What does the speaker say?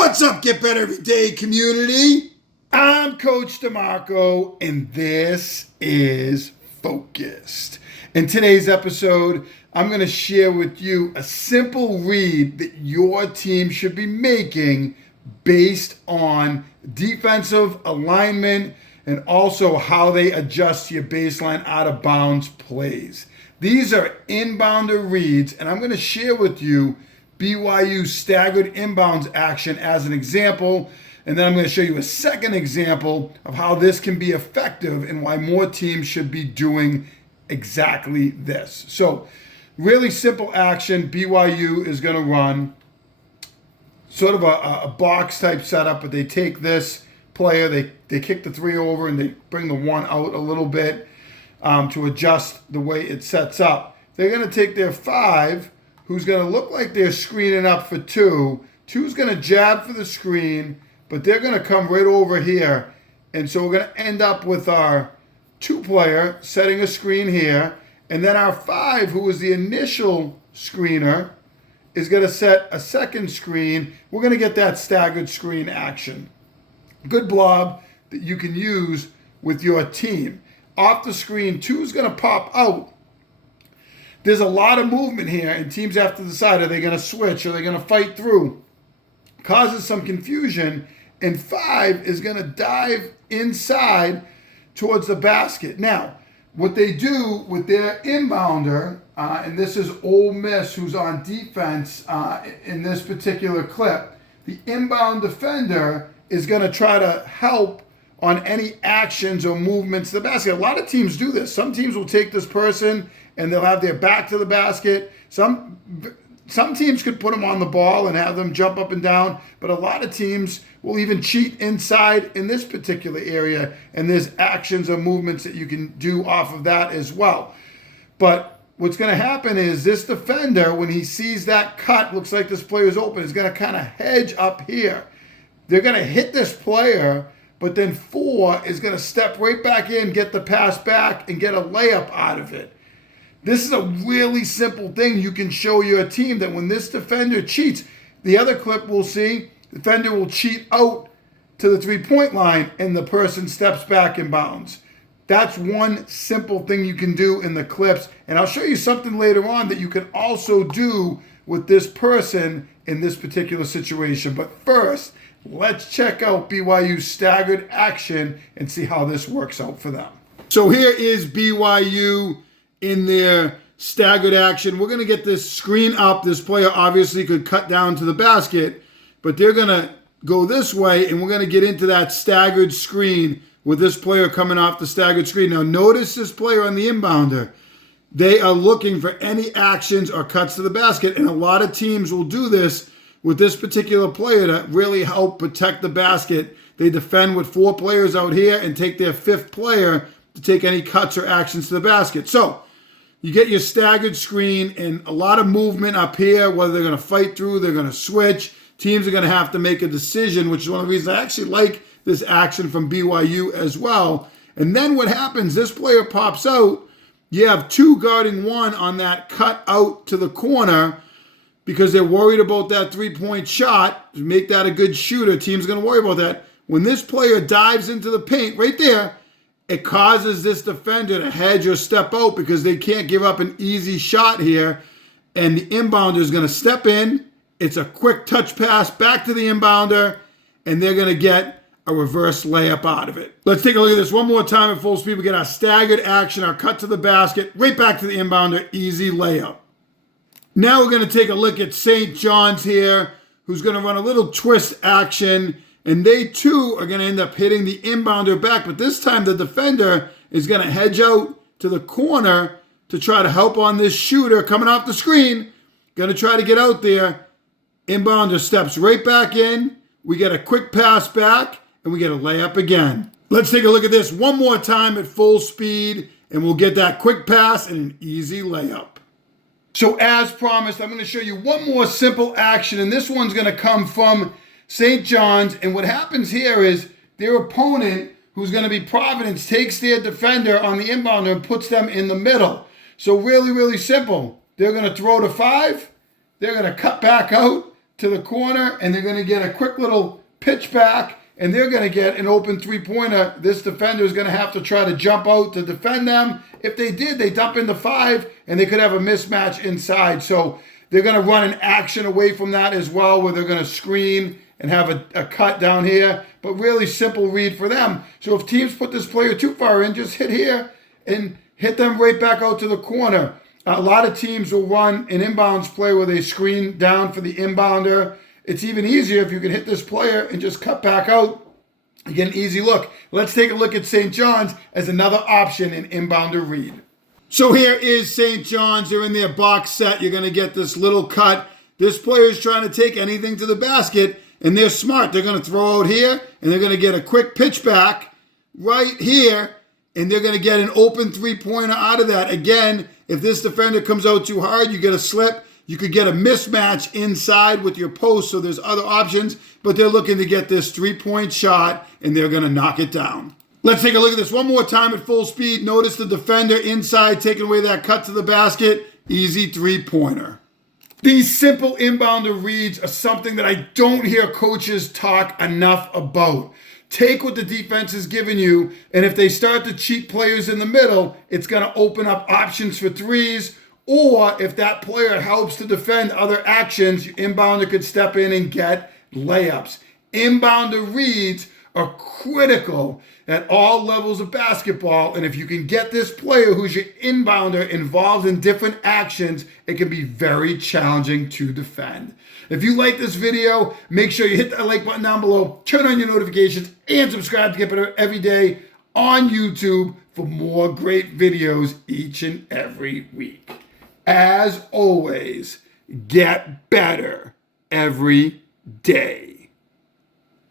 What's up, Get Better Everyday community? I'm Coach DeMarco, and this is Focused. In today's episode, I'm going to share with you a simple read that your team should be making based on defensive alignment and also how they adjust your baseline out of bounds plays. These are inbounder reads, and I'm going to share with you BYU staggered inbounds action as an example, and then I'm going to show you a second example of how this can be effective and why more teams should be doing exactly this. So, really simple action. BYU is going to run sort of a box type setup, but they take this player, they kick the 3 over, and they bring the 1 out a little bit to adjust the way it sets up. They're going to take their 5, who's going to look like they're screening up for 2. 2's going to jab for the screen, but they're going to come right over here. And so we're going to end up with our 2 player setting a screen here. And then our 5, who was the initial screener, is going to set a second screen. We're going to get that staggered screen action. Good blob that you can use with your team. Off the screen, 2 is going to pop out. There's a lot of movement here, and teams have to decide, are they going to switch? Are they going to fight through? Causes some confusion, and 5 is going to dive inside towards the basket. Now, what they do with their inbounder, and this is Ole Miss who's on defense in this particular clip, the inbound defender is going to try to help on any actions or movements to the basket. A lot of teams do this. Some teams will take this person and they'll have their back to the basket. Some teams could put them on the ball and have them jump up and down, but a lot of teams will even cheat inside in this particular area, and there's actions or movements that you can do off of that as well. But what's going to happen is this defender, when he sees that cut, looks like this player is open, is going to kind of hedge up here. They're going to hit this player, but then 4 is going to step right back in, get the pass back, and get a layup out of it. This is a really simple thing you can show your team, that when this defender cheats, the other clip we'll see, the defender will cheat out to the 3-point line and the person steps back in bounds. That's one simple thing you can do in the clips. And I'll show you something later on that you can also do with this person in this particular situation. But first, let's check out BYU's staggered action and see how this works out for them. So here is BYU in their staggered action. We're going to get this screen up. This player obviously could cut down to the basket, but they're going to go this way, and we're going to get into that staggered screen with this player coming off the staggered screen. Now notice this player on the inbounder. They are looking for any actions or cuts to the basket, and a lot of teams will do this with this particular player to really help protect the basket. They defend with 4 players out here and take their 5th player to take any cuts or actions to the basket. So you get your staggered screen and a lot of movement up here, whether they're going to fight through, they're going to switch. Teams are going to have to make a decision, which is one of the reasons I actually like this action from BYU as well. And then what happens, this player pops out. You have 2 guarding 1 on that cut out to the corner because they're worried about that 3-point shot. To make that a good shooter, team's going to worry about that. When this player dives into the paint right there, it causes this defender to hedge or step out because they can't give up an easy shot here. And the inbounder is going to step in. It's a quick touch pass back to the inbounder, and they're going to get a reverse layup out of it. Let's take a look at this one more time at full speed. We get our staggered action, our cut to the basket, right back to the inbounder, easy layup. Now we're going to take a look at St. John's here, who's going to run a little twist action. And they too are going to end up hitting the inbounder back. But this time the defender is going to hedge out to the corner to try to help on this shooter coming off the screen. Going to try to get out there. Inbounder steps right back in. We get a quick pass back and we get a layup again. Let's take a look at this one more time at full speed. And we'll get that quick pass and an easy layup. So as promised, I'm going to show you one more simple action. And this one's going to come from St. John's, and what happens here is their opponent, who's going to be Providence, takes their defender on the inbounder and puts them in the middle. So really, really simple. They're going to throw to 5. They're going to cut back out to the corner, and they're going to get a quick little pitch back, and they're going to get an open three-pointer. This defender is going to have to try to jump out to defend them. If they did, they dump into 5, and they could have a mismatch inside. So they're going to run an action away from that as well, where they're going to screen and have a cut down here. But really simple read for them. So if teams put this player too far in, just hit here and hit them right back out to the corner. A lot of teams will run an inbounds play where they screen down for the inbounder. It's even easier if you can hit this player and just cut back out. You get an easy look. Let's take a look at St. John's as another option in inbounder read. So here is St. John's. They're in their box set. You're going to get this little cut. This player is trying to take anything to the basket, and they're smart. They're going to throw out here, and they're going to get a quick pitch back right here, and they're going to get an open three-pointer out of that. Again, if this defender comes out too hard, you get a slip. You could get a mismatch inside with your post, so there's other options, but they're looking to get this three-point shot, and they're going to knock it down. Let's take a look at this one more time at full speed. Notice the defender inside taking away that cut to the basket. Easy three-pointer. These simple inbounder reads are something that I don't hear coaches talk enough about. Take what the defense is giving you, and if they start to cheat players in the middle, it's going to open up options for threes. Or if that player helps to defend other actions, your inbounder could step in and get layups. Inbounder reads are critical at all levels of basketball. And if you can get this player who's your inbounder involved in different actions, it can be very challenging to defend. If you like this video, make sure you hit that like button down below, turn on your notifications, and subscribe to get better every day on YouTube for more great videos each and every week. As always, get better every day.